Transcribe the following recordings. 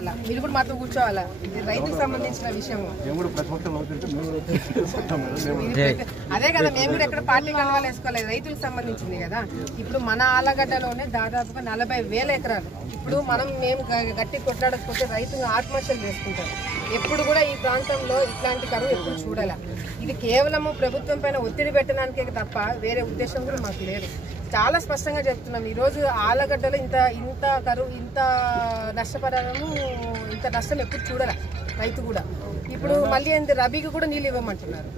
మాట్లాడాలా, మీరు కూడా మాతో కూర్చోవాలా. ఇది రైతుకు సంబంధించిన విషయం. అదే కదా, మేము కూడా ఎక్కడ పార్టీ కండవాలు వేసుకోలేదు, రైతులకు సంబంధించింది కదా. ఇప్పుడు మన ఆలగడ్డలోనే దాదాపుగా 40,000 ఎకరాలు. ఇప్పుడు మేము గట్టి కొట్లాడకపోతే రైతులు ఆత్మహత్యలు చేసుకుంటారు. ఎప్పుడు కూడా ఈ ప్రాంతంలో ఇట్లాంటి కరువు ఎప్పుడు చూడాల. ఇది కేవలము ప్రభుత్వం పైన ఒత్తిడి పెట్టడానికే తప్ప వేరే ఉద్దేశం కూడా మాకు లేదు. చాలా స్పష్టంగా చెప్తున్నాం. ఈరోజు ఆలగడ్డలో ఇంత కరువు, ఇంత నష్టపడము, ఇంత నష్టం ఎప్పుడు చూడాల రైతు కూడా. ఇప్పుడు మళ్ళీ రబీకి కూడా నీళ్ళు ఇవ్వమంటున్నారు.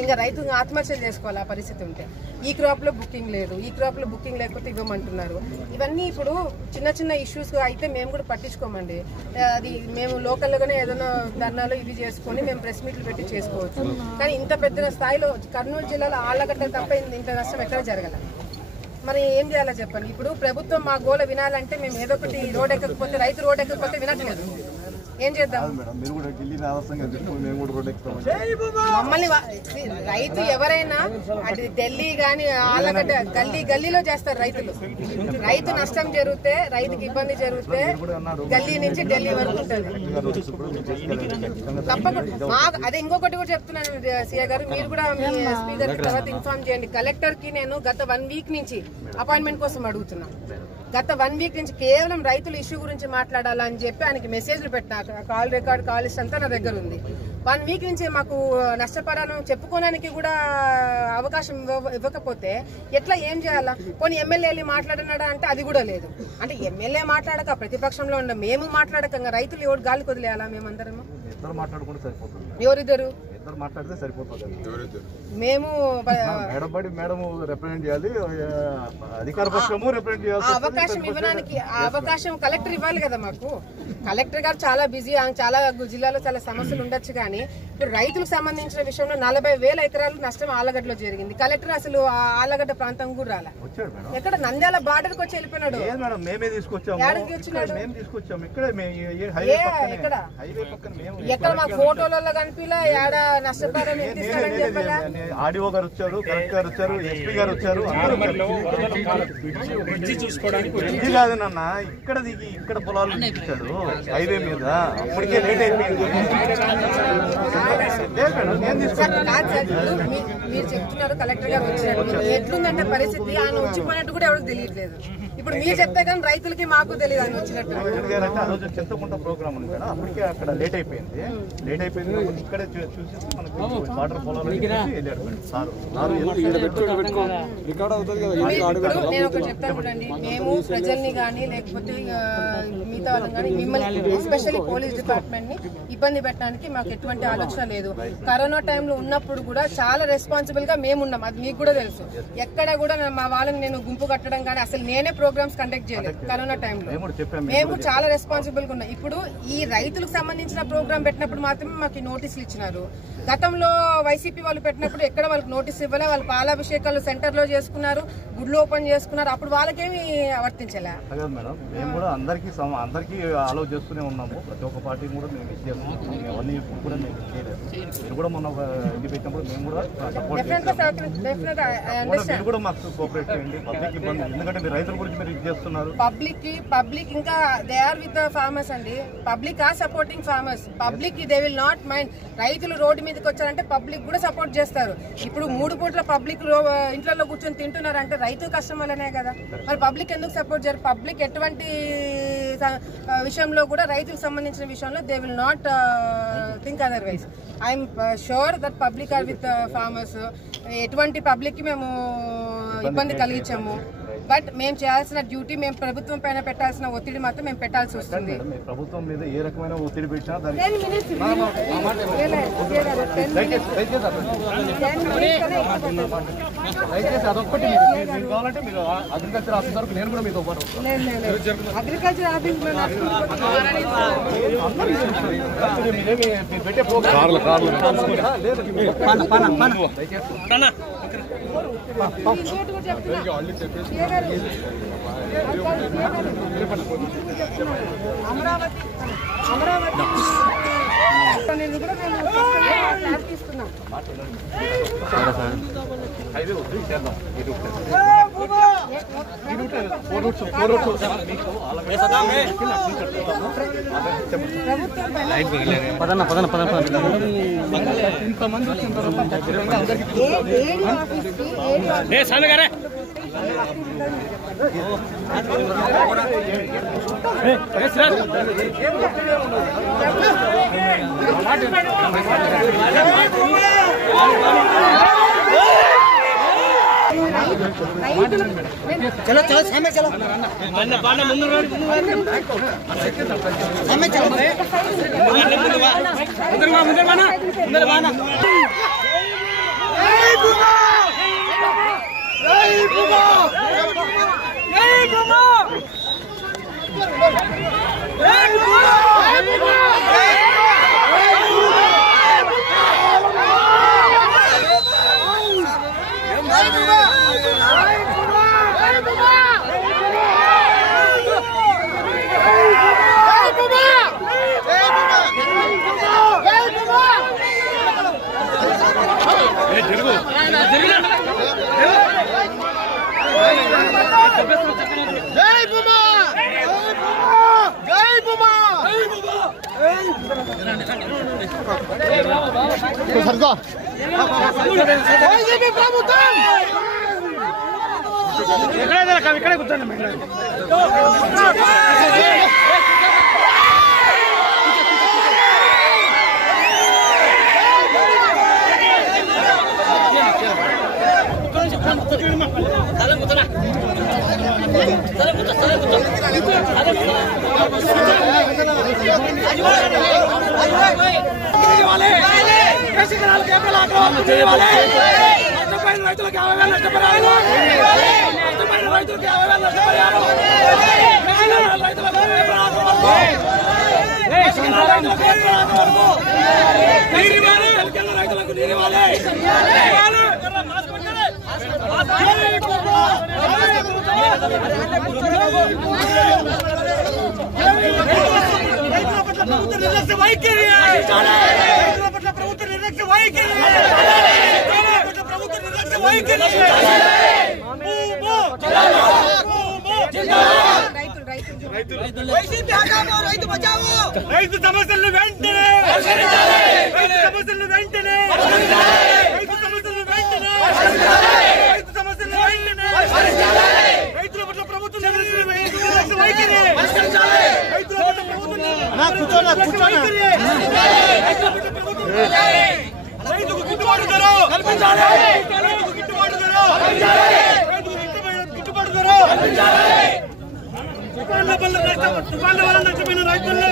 ఇంకా రైతు ఆత్మహత్యలు చేసుకోవాలి ఆ పరిస్థితి ఉంటే. ఈ క్రాప్ లో బుకింగ్ లేదు, ఈ క్రాప్ లో బుకింగ్ లేకపోతే ఇవ్వమంటున్నారు. ఇవన్నీ ఇప్పుడు చిన్న చిన్న ఇష్యూస్ అయితే మేము కూడా పట్టించుకోమండి. అది మేము లోకల్గానే ఏదైనా ధర్నాలు ఇవి చేసుకొని మేము ప్రెస్ మీట్లు పెట్టి చేసుకోవచ్చు. కానీ ఇంత పెద్ద స్థాయిలో కర్నూలు జిల్లాలో ఆళ్ళగడ్డ తప్ప ఇంత నష్టం ఎక్కడ జరగల. మరి ఏం చేయాలో చెప్పండి. ఇప్పుడు ప్రభుత్వం మా గోల వినాలంటే మేము ఏదో ఒకటి రోడ్ ఎక్కకపోతే, రైతు రోడ్ ఎక్కకపోతే వినట్లేదు. ఏం చేద్దాం? మమ్మల్ని రైతు ఎవరైనా అది ఢిల్లీ గాని ఆలగడ్డ గల్లీలో చేస్తారు రైతులు. రైతు నష్టం జరిగితే, రైతుకి ఇబ్బంది జరిగితే గల్లీ నుంచి ఢిల్లీ వరకు ఉంటుంది తప్పకుండా. అదే ఇంకొకటి కూడా చెప్తున్నాను సిఐ గారు, మీరు కూడా మీ ఎస్పీ గారికి తర్వాత ఇన్ఫార్మ్ చేయండి. కలెక్టర్ కి నేను గత 1 వీక్ నుంచి అపాయింట్మెంట్ కోసం అడుగుతున్నా. గత 1 వీక్ నుంచి కేవలం రైతుల ఇష్యూ గురించి మాట్లాడాలని చెప్పి ఆయనకి మెసేజ్లు పెట్టినా, కాల్ రికార్డ్, కాల్ లిస్ట్ అంతా నా దగ్గర ఉంది. 1 వీక్ నుంచి మాకు నష్టపరాలను చెప్పుకోవడానికి కూడా అవకాశం ఇవ్వకపోతే ఎట్లా, ఏం చేయాలా? కొన్ని ఎమ్మెల్యేలు మాట్లాడినాడా అంటే అది కూడా లేదు. అంటే ఎమ్మెల్యే మాట్లాడక, ప్రతిపక్షంలో ఉన్న మేము మాట్లాడక రైతులు ఎవరు గాలి కొదిలేయాలా? మేమందరము ఎవరిద్దరు మాట్లాడితే సరిపోతుంది. మేము రిప్రజెంట్ చేయాలి, అధికార పక్షము రిప్రజెంట్ చేయాలి. అవకాశం ఇవ్వడానికి అవకాశం కలెక్టర్ ఇవ్వాలి కదా మాకు. కలెక్టర్ గారు చాలా బిజీ, చాలా జిల్లాలో చాలా సమస్యలు ఉండొచ్చు. కానీ ఇప్పుడు రైతులకు సంబంధించిన విషయంలో 40,000 ఎకరాలు నష్టం ఆలగడ్డలో జరిగింది. కలెక్టర్ అసలు ఆలగడ్డ ప్రాంతం కూడా రాలే. ఎక్కడ నంద్యాల బార్డర్ కి వచ్చి వెళ్ళిపోయినాడు. మేమే తీసుకొచ్చాము. ఎక్కడ మాకు ఫోటోలలో కనిపిలా, ఏడ నష్టపరని చెప్పాలా? ఆర్డీఓ గారు వచ్చారు, కలెక్టర్ గారు వచ్చారు, ఎస్పీ గారు వచ్చారు. కాదన్న ఇక్కడ దిగి ఇక్కడ పొలాలు ఇచ్చాడు హైవే మీద. అప్పటికే లేట్ అయిపోయింది. మీరు చెప్తున్నారు కలెక్టర్ గారు వచ్చారు, ఎట్లుందంటే పరిస్థితి. ఆయన వచ్చిపోయినట్టు కూడా ఎవరికి తెలియట్లేదు. ఇప్పుడు మీరు చెప్తే కానీ రైతులకి మాకు తెలియదు ఆయన వచ్చినట్టు. ఆ రోజు చింతకుంట ప్రోగ్రామ్ ఉంది కదా, అప్పటికే అక్కడ లేట్ అయిపోయింది. ఇక్కడే చూసి మనకి వాటర్ పొలాలు వెళ్ళాడు సార్. నేను ఒకటి చెప్తాను చూడండి, మేము ప్రజల్ని కానీ లేకపోతే మిగతా వాళ్ళని కానీ, మిమ్మల్ని ఎస్పెషల్లీ పోలీస్ డిపార్ట్మెంట్ ని ఇబ్బంది పెట్టడానికి మాకు ఎటువంటి ఆలోచన లేదు. కరోనా టైంలో ఉన్నప్పుడు కూడా చాలా రెస్పాన్సిబుల్ గా మేమున్నాం, అది మీకు కూడా తెలుసు. ఎక్కడ కూడా మా వాళ్ళని నేను గుంపు కట్టడం కానీ, అసలు నేనే ప్రోగ్రామ్స్ కండక్ట్ చేయలేదు కరోనా టైంలో. మేము చాలా రెస్పాన్సిబుల్ గా ఉన్నాం. ఇప్పుడు ఈ రైతులకు సంబంధించిన ప్రోగ్రామ్ పెట్టినప్పుడు మాత్రమే మాకు నోటీసులు ఇచ్చినారు. గతంలో వైసీపీ వాళ్ళు పెట్టినప్పుడు ఎక్కడ వాళ్ళకి నోటీస్ ఇవ్వలే. వాళ్ళు పాలాభిషేకాలు సెంటర్ లో చేసుకున్నారు, గుడ్లు ఓపెన్ చేసుకున్నారు. అప్పుడు వాళ్ళకేమి వర్తించలే. మేడం మేము కూడా అందరికీ అలౌ చేస్తూనే ఉన్నాము. ప్రతి ఒక్క పార్టీ కూడా మేము ఇచ్చేస్తున్నాము. అవన్నీ కూడా మేము చేయలేదు. మీరు కూడా మొన్న ఇది పెట్టినప్పుడు మేము కూడా సపోర్ట్ చేస్తాము. మీరు కూడా మాకు కోఆపరేట్ చేయండి. పబ్లిక్ ఇబ్బంది, ఎందుకంటే మీరు రైతుల గురించి మీరు ఇది చేస్తున్నారు. పబ్లిక్ ఇంకా దే ఆర్ విత్ ఫార్మర్స్ అండి. Public are supporting farmers. Public they will not mind. రైతులు రోడ్డు మీదకి వచ్చారంటే పబ్లిక్ కూడా సపోర్ట్ చేస్తారు. ఇప్పుడు 3 పూట్ల పబ్లిక్ ఇంట్లో కూర్చొని తింటున్నారంటే రైతు కష్టం వల్లనే కదా. మరి పబ్లిక్ ఎందుకు సపోర్ట్ చేయరు? పబ్లిక్ ఎటువంటి విషయంలో కూడా రైతులకు సంబంధించిన విషయంలో they will not think otherwise. I'm sure that public are with farmers. ఎటువంటి పబ్లిక్ కి మేము ఇబ్బంది కలిగించాము. బట్ మేము చేయాల్సిన డ్యూటీ, మేము ప్రభుత్వం పైన పెట్టాల్సిన ఒత్తిడి మాత్రం మేము పెట్టాల్సి వస్తుంది. ప్రభుత్వం మీద ఏ రకమైన ఒత్తిడి పెట్టినా అదొక్కటి కావాలంటే మీరు అగ్రికల్చర్ ఆఫీసర్ నేను కూడా మీతో పాటు అగ్రికల్చర్ ఆఫీస్ పెట్టే ప్రోగ్రామ్ అమరావతి चलो चलो सामने चलो ముందు ఇక్కడ కూర్చోండి రైతు సమస్యలను వెంటనే రైతుల పట్ల ప్రభుత్వం రైతుకు గిట్టుబాటు ధర కల్పించాలి. రైతుకు గిట్టుబాటు ధర తుఫాన్ల వల్ల నష్టపోయిన రైతులను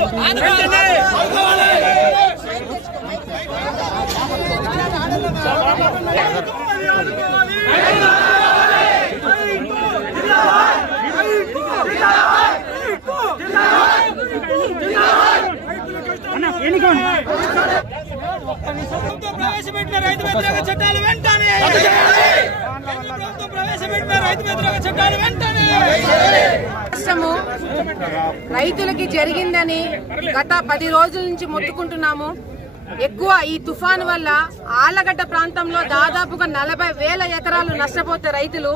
వెంటనే ప్రవేశపెట్టిన రైతు వ్యతిరేక చట్టాలు వెంటనే ప్రవేశపెట్టిన రైతు వ్యతిరేక చట్టాలు వెంటనే నష్టము రైతులకి జరిగిందని గత 10 రోజుల నుంచి మొత్తుకుంటున్నాము. ఎక్కువ ఈ తుఫాను వల్ల ఆళ్లగడ్డ ప్రాంతంలో దాదాపుగా 40,000 ఎకరాలు నష్టపోతే రైతులు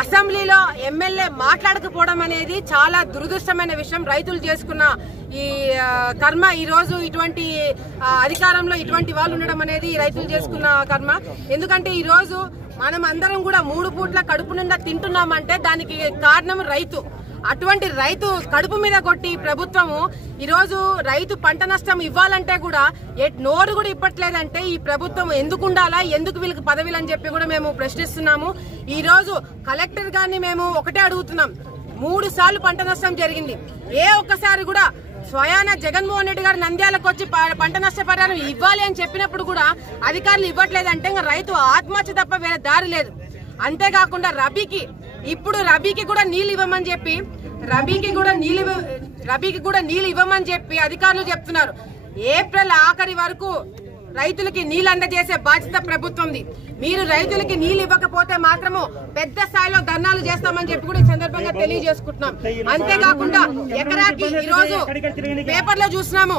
అసెంబ్లీలో ఎమ్మెల్యే మాట్లాడకపోవడం అనేది చాలా దురదృష్టమైన విషయం. రైతులు చేసుకున్న ఈ కర్మ ఈ రోజు ఇటువంటి అధికారంలో ఇటువంటి వాళ్ళు ఉండడం అనేది రైతులు చేసుకున్న కర్మ. ఎందుకంటే ఈ రోజు మనం అందరం కూడా 3 పూట్ల కడుపు నిండా తింటున్నామంటే దానికి కారణం రైతు. అటువంటి రైతు కడుపు మీద కొట్టి ప్రభుత్వము ఈ రోజు రైతు పంట నష్టం ఇవ్వాలంటే కూడా నోరు కూడా ఇప్పట్లేదంటే ఈ ప్రభుత్వం ఎందుకు ఉండాలా, ఎందుకు వీళ్ళకి పదవిలు అని చెప్పి కూడా మేము ప్రశ్నిస్తున్నాము. ఈ రోజు కలెక్టర్ గారిని మేము ఒకటే అడుగుతున్నాం. 3 సార్లు పంట నష్టం జరిగింది. ఏ ఒక్కసారి కూడా స్వయాన జగన్మోహన్ రెడ్డి గారు నంద్యాలకు వచ్చి పంట నష్టపరిహారం ఇవ్వాలి అని చెప్పినప్పుడు కూడా అధికారులు ఇవ్వట్లేదంటే ఇంకా రైతు ఆత్మహత్య తప్ప వేరే దారి లేదు. అంతేకాకుండా రబీకి కూడా నీళ్లు ఇవ్వమని చెప్పి అధికారులు చెప్తున్నారు. ఏప్రిల్ ఆఖరి వరకు రైతులకి నీళ్లు అందజేసే బాధ్యత ప్రభుత్వంది. మీరు రైతులకి నీళ్లు ఇవ్వకపోతే మాత్రము పెద్ద స్థాయిలో ధర్నాలు చేస్తామని చెప్పి కూడా ఈ సందర్భంగా తెలియజేసుకుంటున్నాం. అంతేకాకుండా ఎకరాకి ఈ రోజు పేపర్లో చూసినాము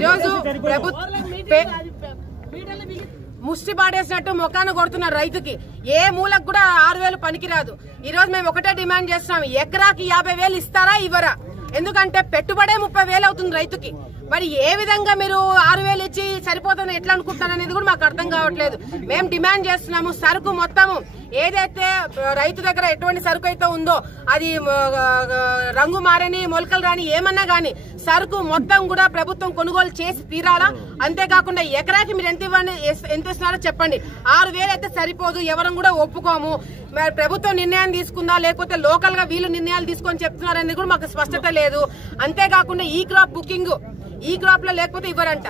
ఈరోజు ముష్టి పాడేసినట్టు మొఖాన కొడుతున్నారు రైతుకి. ఏ మూలకు కూడా 6,000 పనికిరాదు. ఈ రోజు మేము ఒకటే డిమాండ్ చేస్తున్నాం, ఎకరాకి 50,000 ఇస్తారా ఇవ్వరా? ఎందుకంటే పెట్టుబడే 30,000 అవుతుంది రైతుకి. మరి ఏ విధంగా మీరు 6,000 ఇచ్చి సరిపోతుందని ఎట్లా అనుకుంటున్నారు అనేది కూడా మాకు అర్థం కావట్లేదు. మేము డిమాండ్ చేస్తున్నాము, సరుకు మొత్తము ఏదైతే రైతు దగ్గర ఎటువంటి సరుకు అయితే ఉందో అది రంగు మారని మొలకలు రాని ఏమన్నా గానీ సరుకు మొత్తం కూడా ప్రభుత్వం కొనుగోలు చేసి తీరాలా. అంతేకాకుండా ఎకరాకి మీరు ఎంత ఇస్తున్నారో చెప్పండి. 6,000 అయితే సరిపోదు, ఎవరం కూడా ఒప్పుకోము. ప్రభుత్వం నిర్ణయం తీసుకుందా లేకపోతే లోకల్ గా వీళ్ళు నిర్ణయాలు తీసుకొని చెప్తున్నారనేది కూడా మాకు స్పష్టత లేదు. అంతేకాకుండా ఈ క్రాప్ బుకింగ్ ఈ క్రాప్ లో లేకపోతే ఇవ్వరంట.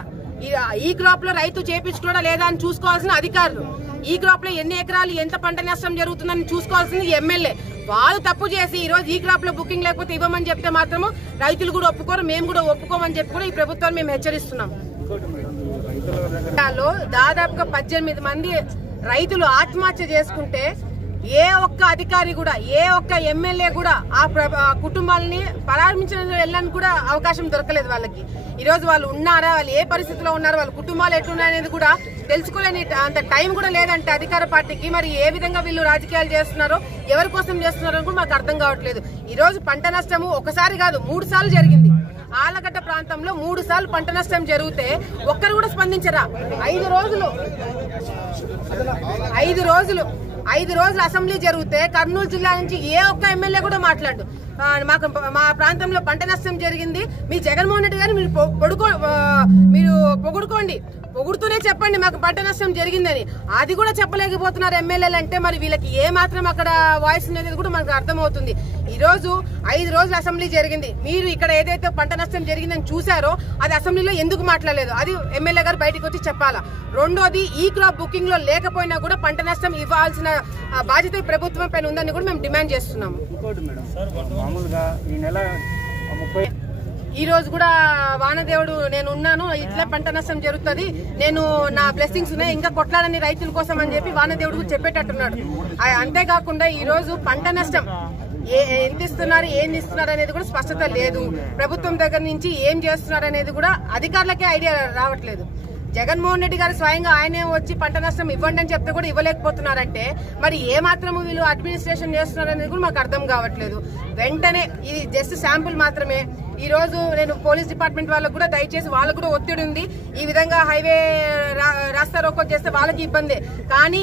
ఈ క్రాప్ లో రైతు చేపించుకోవడా లేదా అని చూసుకోవాల్సిన అధికారులు, ఈ క్రాప్ లో ఎన్ని ఎకరాలు ఎంత పంట నష్టం జరుగుతుందని చూసుకోవాల్సింది ఎమ్మెల్యే. వాళ్ళు తప్పు చేసి ఈ రోజు ఈ క్రాప్ లో బుకింగ్ లేకపోతే ఇవ్వమని చెప్తే మాత్రము రైతులు కూడా ఒప్పుకోరు, మేము కూడా ఒప్పుకోమని చెప్పి కూడా ఈ ప్రభుత్వాన్ని మేము హెచ్చరిస్తున్నాం. దాదాపుగా 18 మంది రైతులు ఆత్మహత్య చేసుకుంటే ఏ ఒక్క అధికారి కూడా ఏ ఒక్క ఎమ్మెల్యే కూడా ఆ కుటుంబాలని పరామర్శించడానికి వెళ్ళడానికి కూడా అవకాశం దొరకలేదు వాళ్ళకి. ఈ రోజు వాళ్ళు ఉన్నారా, వాళ్ళు ఏ పరిస్థితిలో ఉన్నారు, వాళ్ళ కుటుంబాలు ఎట్లున్నాయనేది కూడా తెలుసుకోలేని అంత టైం కూడా లేదంటే అధికార పార్టీకి. మరి ఏ విధంగా వీళ్ళు రాజకీయాలు చేస్తున్నారో ఎవరి కోసం చేస్తున్నారో కూడా మాకు అర్థం కావట్లేదు. ఈ రోజు పంట నష్టము ఒకసారి కాదు 3 సార్లు జరిగింది. ఆలగడ్డ ప్రాంతంలో 3 సార్లు పంట నష్టం జరిగితే ఒక్కరు కూడా స్పందించరా? 5 రోజులు అసెంబ్లీ జరిగితే కర్నూలు జిల్లా నుంచి ఏ ఒక్క ఎమ్మెల్యే కూడా మాట్లాడు. మా ప్రాంతంలో పంట నష్టం జరిగింది, మీ జగన్మోహన్ రెడ్డి గారు మీరు పొగుడుకోండి, పొగుడుతూనే చెప్పండి మాకు పంట నష్టం జరిగిందని. అది కూడా చెప్పలేకపోతున్నారు ఎమ్మెల్యేలు అంటే మరి వీళ్ళకి ఏ మాత్రం అక్కడ వాయిస్ అనేది కూడా మనకు అర్థమవుతుంది. ఈ రోజు 5 రోజులు అసెంబ్లీ జరిగింది. మీరు ఇక్కడ ఏదైతే పంట నష్టం జరిగిందని చూసారో అది అసెంబ్లీలో ఎందుకు మాట్లాడలేదు? అది ఎమ్మెల్యే గారు బయటకు వచ్చి చెప్పాలా. రెండోది ఈ క్రాప్ బుకింగ్ లో లేకపోయినా కూడా పంట నష్టం ఇవ్వాల్సిన బాధ్యత ఈ ప్రభుత్వం పైన ఉందని కూడా మేము డిమాండ్ చేస్తున్నాము. ఈ రోజు కూడా వానదేవుడు నేను ఉన్నాను, ఇట్లా పంట నష్టం జరుగుతుంది, నేను నా బ్లెస్సింగ్స్ ఉన్నాయి, ఇంకా కొట్లాడని రైతుల కోసం అని చెప్పి వానదేవుడు చెప్పేటట్టున్నాడు. అంతేకాకుండా ఈ రోజు పంట నష్టం ఎంత ఇస్తున్నారు, ఏం ఇస్తున్నారు అనేది కూడా స్పష్టత లేదు. ప్రభుత్వం దగ్గర నుంచి ఏం చేస్తున్నారు అనేది కూడా అధికారులకే ఐడియా రావట్లేదు. జగన్మోహన్ రెడ్డి గారు స్వయంగా ఆయనే వచ్చి పంట నష్టం ఇవ్వండి అని చెప్తే కూడా ఇవ్వలేకపోతున్నారంటే మరి ఏ మాత్రము వీళ్ళు అడ్మినిస్ట్రేషన్ చేస్తున్నారనేది కూడా మాకు అర్థం కావట్లేదు. వెంటనే ఇది జస్ట్ శాంపుల్ మాత్రమే. ఈ రోజు నేను పోలీస్ డిపార్ట్మెంట్ వాళ్ళకు కూడా దయచేసి వాళ్ళకు కూడా ఒత్తిడి ఉంది. ఈ విధంగా హైవే రాస్తా రోకో చేస్తే వాళ్ళకి ఇబ్బంది, కానీ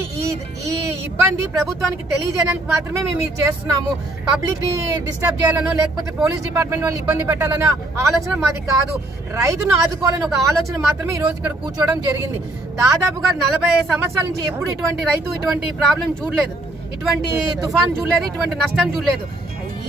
ఈ ఇబ్బంది ప్రభుత్వానికి తెలియజేయడానికి మాత్రమే మేము ఇది చేస్తున్నాము. పబ్లిక్ ని డిస్టర్బ్ చేయాలనో లేకపోతే పోలీస్ డిపార్ట్మెంట్ వాళ్ళని ఇబ్బంది పెట్టాలనే ఆలోచన మాది కాదు. రైతును ఆదుకోవాలని ఒక ఆలోచన మాత్రమే ఈ రోజు ఇక్కడ కూర్చోవడం జరిగింది. దాదాపుగా 40 సంవత్సరాల నుంచి ఎప్పుడు ఇటువంటి రైతు ఇటువంటి ప్రాబ్లం చూడలేదు, ఇటువంటి తుఫాన్ చూడలేదు, ఇటువంటి నష్టం చూడలేదు.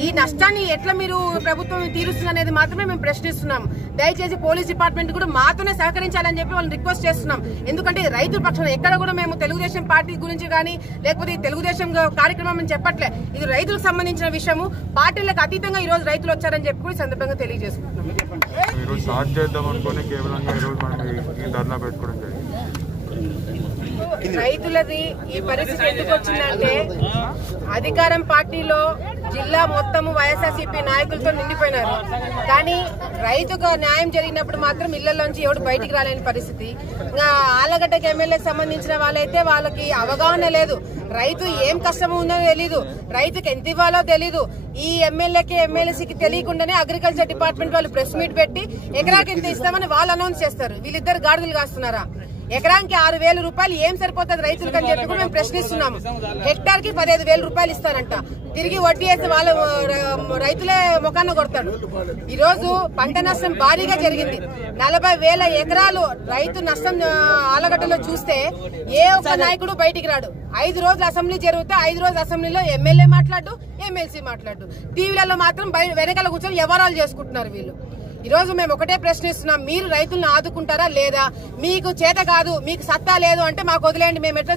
ఈ నష్టాన్ని ఎట్లా మీరు ప్రభుత్వం తీరుస్తుంది అనేది మాత్రమే మేము ప్రశ్నిస్తున్నాం. దయచేసి పోలీస్ డిపార్ట్మెంట్ కూడా మాతోనే సహకరించాలని చెప్పి వాళ్ళని రిక్వెస్ట్ చేస్తున్నాం. ఎందుకంటే రైతుల పక్షాన ఎక్కడ కూడా మేము తెలుగుదేశం పార్టీ గురించి కానీ లేకపోతే తెలుగుదేశం కార్యక్రమం అని చెప్పట్లే. ఇది రైతులకు సంబంధించిన విషయము. పార్టీలకు అతీతంగా ఈ రోజు రైతులు వచ్చారని చెప్పి కూడా సందర్భంగా తెలియజేసుకుంటున్నాం. రైతులది ఈ పరిస్థితి ఎందుకు వచ్చిందంటే అధికారం పార్టీలో జిల్లా మొత్తము వైఎస్ఆర్సీపీ నాయకులతో నిండిపోయినారు, కానీ రైతుకు న్యాయం జరిగినప్పుడు మాత్రం ఇళ్లలోంచి ఎవడు బయటికి రాలేని పరిస్థితి. ఇంకా ఆలగడ్డకి ఎమ్మెల్యేకి సంబంధించిన వాళ్ళైతే వాళ్ళకి అవగాహన లేదు, రైతు ఏం కష్టం ఉందో తెలీదు, రైతుకి ఎంత ఇవ్వాలో తెలీదు. ఈ ఎమ్మెల్యేకి ఎమ్మెల్యేసీకి తెలియకుండానే అగ్రికల్చర్ డిపార్ట్మెంట్ వాళ్ళు ప్రెస్ మీట్ పెట్టి ఎకరాకి ఎంత ఇస్తామని వాళ్ళు అనౌన్స్ చేస్తారు. వీళ్ళిద్దరు గాడిదలు కాస్తున్నారా? ఎకరానికి 6,000 రూపాయలు ఏం సరిపోతుంది రైతులకు అని చెప్పి కూడా మేము ప్రశ్నిస్తున్నాము. హెక్టార్ కి 15,000 రూపాయలు ఇస్తారంట, తిరిగి వడ్డీ వేసి వాళ్ళ రైతులే ముఖాన్ని కొడతాడు. ఈ రోజు పంట నష్టం భారీగా జరిగింది. 40,000 ఎకరాలు రైతు నష్టం ఆలగడ్డలో చూస్తే ఏ ఒక్క నాయకుడు బయటికి రాడు. 5 రోజులు అసెంబ్లీ జరిగితే 5 రోజులు అసెంబ్లీలో ఎమ్మెల్యే మాట్లాడు, ఎమ్మెల్సీ మాట్లాడు, టీవీలలో మాత్రం వెనకాల కూర్చొని వ్యవహారాలు చేసుకుంటున్నారు వీళ్ళు. ఈ రోజు మేము ఒకటే ప్రశ్నిస్తున్నాం, మీరు రైతులను ఆదుకుంటారా లేదా? మీకు చేత కాదు, మీకు సత్తా లేదు అంటే మాకు వదిలేయండి, మేము ఎట్లా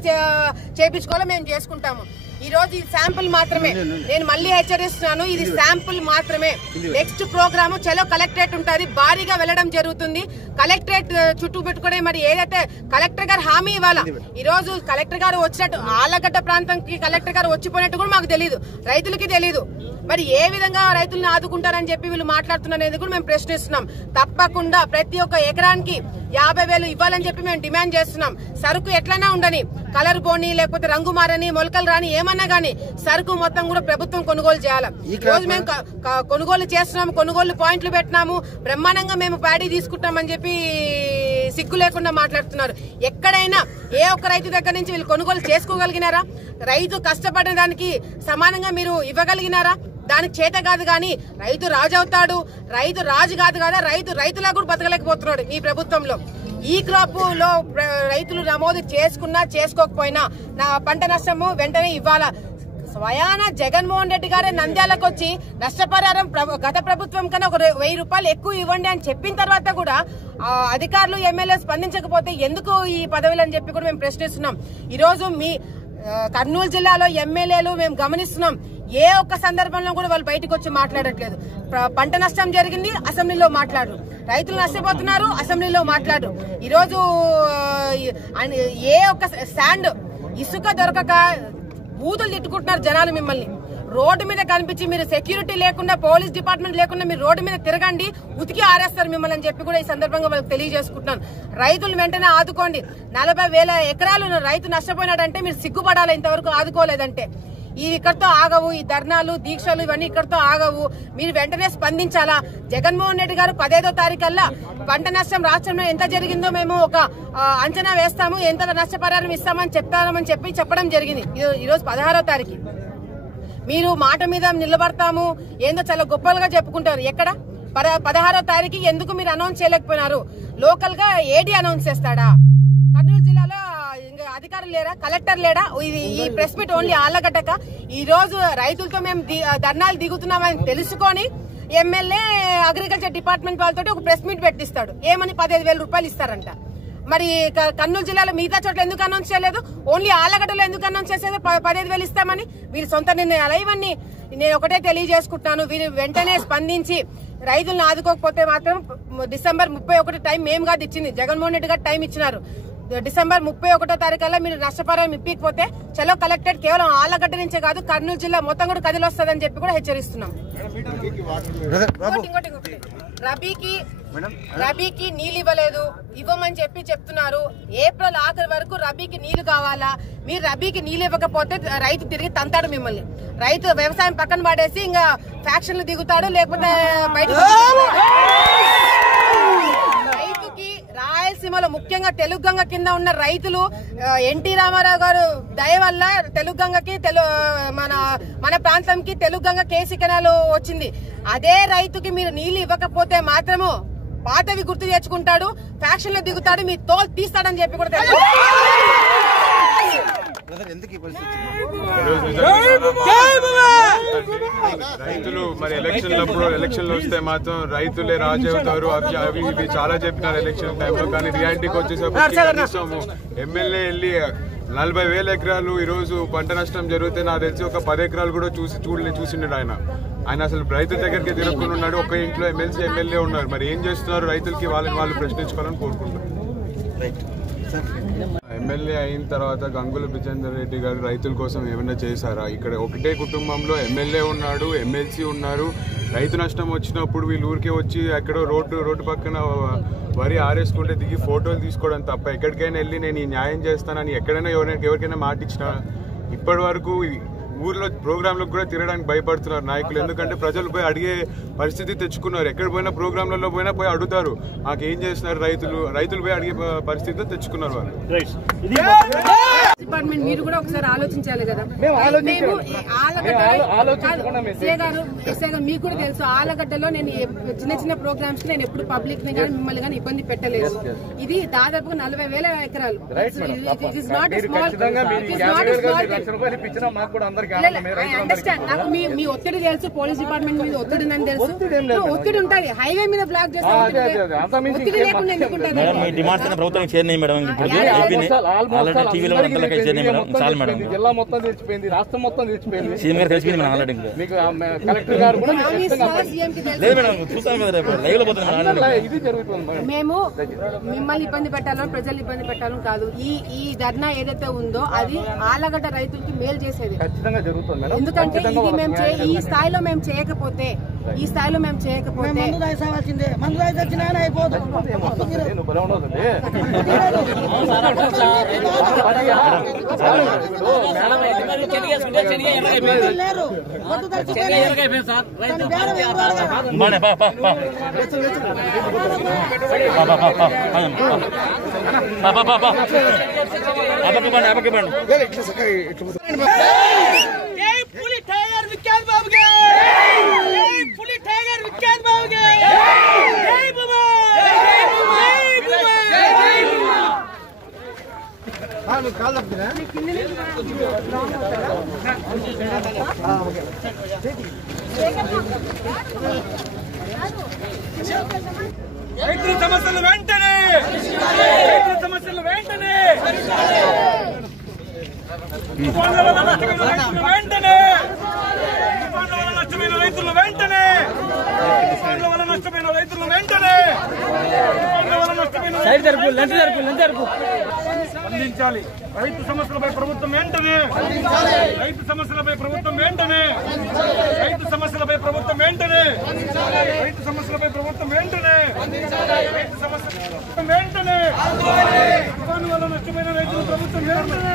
చేపించుకోవాలో మేము చేసుకుంటాము. ఈ రోజు ఇది శాంపుల్ మాత్రమే. నేను మళ్ళీ హెచ్చరిస్తున్నాను, ఇది శాంపుల్ మాత్రమే. నెక్స్ట్ ప్రోగ్రామ్ చలో కలెక్టరేట్ ఉంటుంది, భారీగా వెళ్లడం జరుగుతుంది. కలెక్టరేట్ చుట్టూ పెట్టుకునే మరి ఏదైతే కలెక్టర్ గారు హామీ ఇవ్వాలా. ఈ రోజు కలెక్టర్ గారు వచ్చినట్టు ఆళ్లగడ్డ ప్రాంతంకి కలెక్టర్ గారు వచ్చిపోయినట్టు కూడా మాకు తెలియదు, రైతులకి తెలియదు. మరి ఏ విధంగా రైతులను ఆదుకుంటారని చెప్పి వీళ్ళు మాట్లాడుతున్నారనేది కూడా మేము ప్రశ్నిస్తున్నాం. తప్పకుండా ప్రతి ఒక్క ఎకరానికి 50,000 ఇవ్వాలని చెప్పి మేము డిమాండ్ చేస్తున్నాం. సరుకు ఎట్లన్నా ఉండని, కలర్ పోని లేకపోతే రంగు మారని మొలకలు రాని ఏమన్నా గానీ సరుకు మొత్తం కూడా ప్రభుత్వం కొనుగోలు చేయాలి. ఈ రోజు మేము కొనుగోలు చేస్తున్నాము, కొనుగోలు పాయింట్లు పెట్టినాము, బ్రహ్మాండంగా మేము ప్యాడీ తీసుకుంటామని చెప్పి సిగ్గు లేకుండా మాట్లాడుతున్నారు. ఎక్కడైనా ఏ ఒక్క రైతు దగ్గర నుంచి వీళ్ళు కొనుగోలు చేసుకోగలిగినారా? రైతు కష్టపడిన దానికి సమానంగా మీరు ఇవ్వగలిగినారా? దానికి చేత కాదు. కానీ రైతు రాజు అవుతాడు, రైతు రాజు కాదు కదా, రైతులా కూడా బతకలేకపోతున్నాడు ఈ ప్రభుత్వంలో. ఈ క్రాప్ లో రైతులు నమోదు చేసుకున్నా చేసుకోకపోయినా నా పంట నష్టము వెంటనే ఇవ్వాలా. స్వయాన జగన్మోహన్ రెడ్డి గారే నంద్యాలకు వచ్చి నష్టపరిహారం గత ప్రభుత్వం కన్నా ఒక 1000 రూపాయలు ఎక్కువ ఇవ్వండి అని చెప్పిన తర్వాత కూడా అధికారులు ఎమ్మెల్యే స్పందించకపోతే ఎందుకు ఈ పదవులు అని చెప్పి కూడా మేము ప్రశ్నిస్తున్నాం. ఈ రోజు మీ కర్నూలు జిల్లాలో ఎమ్మెల్యేలు మేము గమనిస్తున్నాం, ఏ ఒక్క సందర్భంలో కూడా వాళ్ళు బయటకు వచ్చి మాట్లాడట్లేదు. పంట నష్టం జరిగింది, అసెంబ్లీలో మాట్లాడరు. రైతులు నష్టపోతున్నారు, అసెంబ్లీలో మాట్లాడరు. ఈ రోజు ఏ ఒక్క శాండ్ ఇసుక దొరకక బూతులు తిట్టుకుంటున్నారు జనాలు. మిమ్మల్ని రోడ్డు మీద కనిపించి మీరు సెక్యూరిటీ లేకుండా, పోలీస్ డిపార్ట్మెంట్ లేకుండా మీరు రోడ్డు మీద తిరగండి, ఉతికి ఆరేస్తారు మిమ్మల్ని అని చెప్పి కూడా ఈ సందర్భంగా వాళ్ళకి తెలియజేసుకుంటున్నాను. రైతులు వెంటనే ఆదుకోండి. 40,000 ఎకరాలు రైతు నష్టపోయినాడంటే మీరు సిగ్గుపడాలి. ఇంతవరకు ఆదుకోలేదంటే ఇది ఇక్కడితో ఆగవు. ఈ ధర్నాలు, దీక్షలు ఇవన్నీ ఇక్కడితో ఆగవు. మీరు వెంటనే స్పందించాలా. జగన్మోహన్ రెడ్డి గారు 15వ తారీఖల్లా పంట నష్టం రాష్ట్రంలో ఎంత జరిగిందో మేము ఒక అంచనా వేస్తాము, ఎంత నష్టపరిహారం ఇస్తామని చెప్తామని చెప్పడం జరిగింది. ఈరోజు 16వ తారీఖు. మీరు మాట మీద నిలబడతాము ఏందో చాలా గొప్పలుగా చెప్పుకుంటారు. ఎక్కడ 16వ తారీఖు ఎందుకు మీరు అనౌన్స్ చేయలేకపోయినారు? లోకల్ గా ఏడీ అనౌన్స్ చేస్తాడా? కర్నూలు జిల్లాలో అధికారులు లేరా? కలెక్టర్ లేడా? ఈ ప్రెస్ మీట్ ఓన్లీ ఆళ్లగడ్డక. ఈ రోజు రైతులతో మేము ధర్నాలు దిగుతున్నామని తెలుసుకొని ఎమ్మెల్యే అగ్రికల్చర్ డిపార్ట్మెంట్ వాళ్ళతో ఒక ప్రెస్ మీట్ పెట్టిస్తాడు. ఏమని 15,000 రూపాయలు ఇస్తారంట. మరి కర్నూలు జిల్లాలో మిగతా చోట్ల ఎందుకు అనౌన్స్ చేయలేదు? ఓన్లీ ఆళ్లగడ్డలో ఎందుకు అనౌన్స్ చేసేది 15,000 ఇస్తామని? వీరి సొంత నిర్ణయాలు ఇవన్నీ. నేను ఒకటే తెలియజేసుకుంటున్నాను, వీరు వెంటనే స్పందించి రైతులను ఆదుకోకపోతే మాత్రం డిసెంబర్ 31 టైం మేము కాదు ఇచ్చింది, జగన్మోహన్ రెడ్డి గారు టైం ఇచ్చినారు. డిసెంబర్ 31వ తారీఖుల్లో మీరు నష్టపరిహారం ఇప్పకపోతే చలో కలెక్టరేట్ కేవలం ఆళ్లగడ్డ నుంచే కాదు కర్నూలు జిల్లా మొత్తం కూడా కదిలొస్తుందని చెప్పి కూడా హెచ్చరిస్తున్నాం. రబీకి నీళ్ళు ఇవ్వలేదు, ఇవ్వమని చెప్తున్నారు. ఏప్రిల్ ఆఖరి వరకు రబీకి నీళ్లు కావాలా? మీరు రబీకి నీళ్ళు ఇవ్వకపోతే రైతు తిరిగి తంతాడు మిమ్మల్ని. రైతు వ్యవసాయం పక్కన పడేసి ఇంకా ఫ్యాక్షన్లు దిగుతాడు, లేకపోతే బయట. రైతుకి రాయలసీమలో ముఖ్యంగా తెలుగు గంగ కింద ఉన్న రైతులు ఎన్టీ రామారావు గారు దయ వల్ల తెలుగు గంగకి మన ప్రాంతంకి తెలుగు గంగ కేసీ కెనాల్ వచ్చింది. అదే రైతుకి మీరు నీళ్లు ఇవ్వకపోతే మాత్రము పాతవి గుర్తు తెచ్చుకుంటాడు, ఫ్యాక్షన్ లో దిగుతాడు, మీ తోలు తీస్తాడని చెప్పి కూడా తెలుసు. రైతులు మరి ఎలక్షన్లు వస్తే మాత్రం రైతులే రాజు అవుతారు. అవి ఇవి చాలా చెప్పినారు ఎలక్షన్ టైంలో. కానీ రియాలిటీకి వచ్చేసరికి ఎమ్మెల్యే వెళ్ళి 40,000 ఎకరాలు ఈ రోజు పంట నష్టం జరిగితే నాకు తెలిసి ఒక 10 ఎకరాలు కూడా చూసిండు ఆయన అసలు రైతుల దగ్గరికి తిరుగుకుని ఉన్నాడు. ఒక ఇంట్లో ఎమ్మెల్సీ ఎమ్మెల్యే ఉన్నారు. మరి ఏం చేస్తున్నారు? రైతులకి వాళ్ళు ప్రశ్నించుకోవాలని కోరుకుంటున్నారు. ఎమ్మెల్యే అయిన తర్వాత గంగుల బ్రిజేందర్ రెడ్డి గారు రైతుల కోసం ఏమైనా చేశారా? ఇక్కడ ఒకటే కుటుంబంలో ఎమ్మెల్యే ఉన్నాడు, ఎమ్మెల్సీ ఉన్నారు. రైతు నష్టం వచ్చినప్పుడు వీళ్ళు ఊరికే వచ్చి ఎక్కడో రోడ్డు పక్కన వరి ఆరేసుకుంటే దిగి ఫోటోలు తీసుకోవడం తప్ప ఎక్కడికైనా వెళ్ళి నేను ఈ న్యాయం చేస్తానని ఎక్కడైనా ఎవరికైనా మాట ఇచ్చినా? ఇప్పటి వరకు ఊర్లో ప్రోగ్రాంలకు కూడా తిరగడానికి భయపడుతున్నారు నాయకులు. ఎందుకంటే ప్రజలు పోయి అడిగే పరిస్థితి తెచ్చుకున్నారు. ఎక్కడ పోయినా ప్రోగ్రాంలలో పోయినా పోయి అడుగుతారు మాకేం చేస్తున్నారు రైతులు పోయి అడిగే పరిస్థితి తెచ్చుకున్నారు వాళ్ళు. డిపార్ట్మెంట్ మీరు కూడా ఒకసారి ఆలోచించాలి కదా. మీకు కూడా తెలుసు ఆళ్లగడ్డలో నేను చిన్న ప్రోగ్రామ్స్ నేను ఎప్పుడు పబ్లిక్ ని కానీ మిమ్మల్ని కానీ ఇబ్బంది పెట్టలేదు. ఇది దాదాపుగా 40,000 ఎకరాలు. అండర్స్టాండ్. నాకు మీ ఒత్తిడి తెలుసు, పోలీస్ డిపార్ట్మెంట్ మీద ఒత్తిడి ఉందని తెలుసు. ఒత్తిడి ఉంటుంది, హైవే మీద బ్లాక్ చేస్తే ఒత్తిడి లేకుండా ఎందుకుంటుంది? జిల్లా మొత్తం తెచ్చిపోయింది, రాష్ట్రం మొత్తం తెచ్చిపోయింది. కలెక్టర్ గారు కూడా ఇది జరుగుతుంది. మేము మిమ్మల్ని ఇబ్బంది పెట్టాలని, ప్రజలు ఇబ్బంది పెట్టాలని కాదు. ఈ ధర్నా ఏదైతే ఉందో అది ఆలగడ్డ రైతులకి మేలు చేసేది ఖచ్చితంగా జరుగుతుంది మేడం. ఎందుకంటే ఇది మేము ఈ స్థాయిలో మేము చేయకపోతే రైతుల సమస్యలు వెంటనే నష్టమైన రైతులు వెంటనే స్పందించాలి. రైతు సమస్యలపై ప్రభుత్వం వెంటనే తుఫాను వల్ల నష్టమైన రైతులు ప్రభుత్వం వెంటనే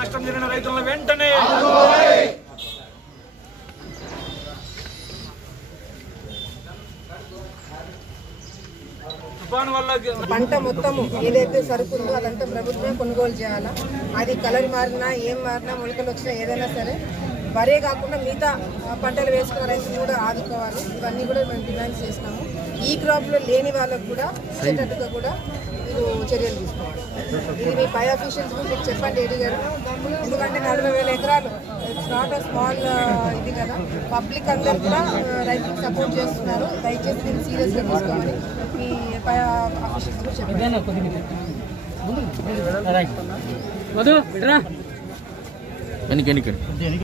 నష్టం జరిగిన రైతులను వెంటనే తుఫాను వల్ల పంట మొత్తము ఏదైతే సరుకు ఉందో అదంతా ప్రభుత్వమే కొనుగోలు చేయాలా. అది కలర్ మారినా ఏం మారినా మొలకలు వచ్చినా ఏదైనా సరే వరే కాకుండా మిగతా పంటలు వేసుకున్న రైతులు కూడా ఆదుకోవాలి. ఇవన్నీ కూడా మేము డిమాండ్ చేసినాము. ఈ క్రాప్లో లేని వాళ్ళకు కూడా వచ్చేటట్టుగా కూడా మీరు చర్యలు తీసుకోవాలి. ఇది మీ పై ఆఫీషియల్స్ కూడా మీరు చెప్పండి ఏడీ గారు. ఎందుకంటే 40,000 ఎకరాలు ఇట్స్ నాట్ అ స్మాల్ ఇది కదా. పబ్లిక్ అందరూ కూడా రైతులకు సపోర్ట్ చేస్తున్నారు. దయచేసి దీన్ని సీరియస్గా తీసుకోవాలి. మీ పై ఆఫీషియల్స్ కూడా చెప్పండి.